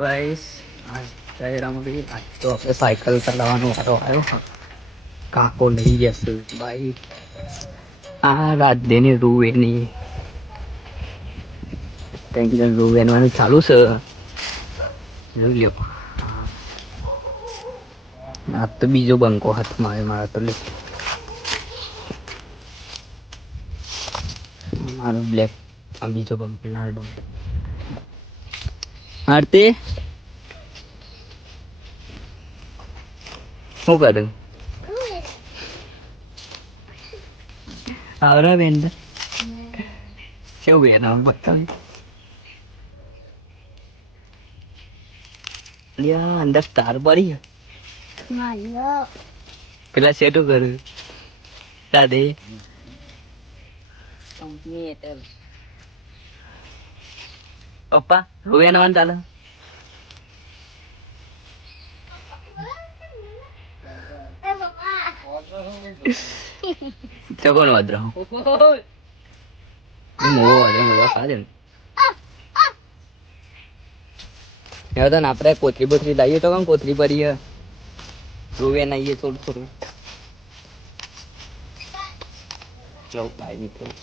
Guys જય રામભાઈ આજ તો આપણે સાયકલ ચલાવવાનો વારો આવ્યો. કાકો લઈ જશે ભાઈ. આ રાજ્યની રૂ એની ટેન્શન રૂ એનવાનું ચાલુ છે. જોઈ લ્યો. આ તો બીજો બંકો હાથમાં આવે મારા તો. લે મારો બ્લેક આ બીજો બંકો લાલ બંકો. આરતી શું કરું? આવરા બેન કેવું બેન આમ બતાવી લ્યા અંદર તાર પડી પેલા સેટું કરું દાદે પપ્પા રૂએ નવાન ચાલે ચકોન વાદરા આપણે કોથરી બોથરી લાવીએ તો કેમ કોથરી ભરીએ રૂએ નાઈએ થોડું થોડું. ચલો ભાઈ નીકળો.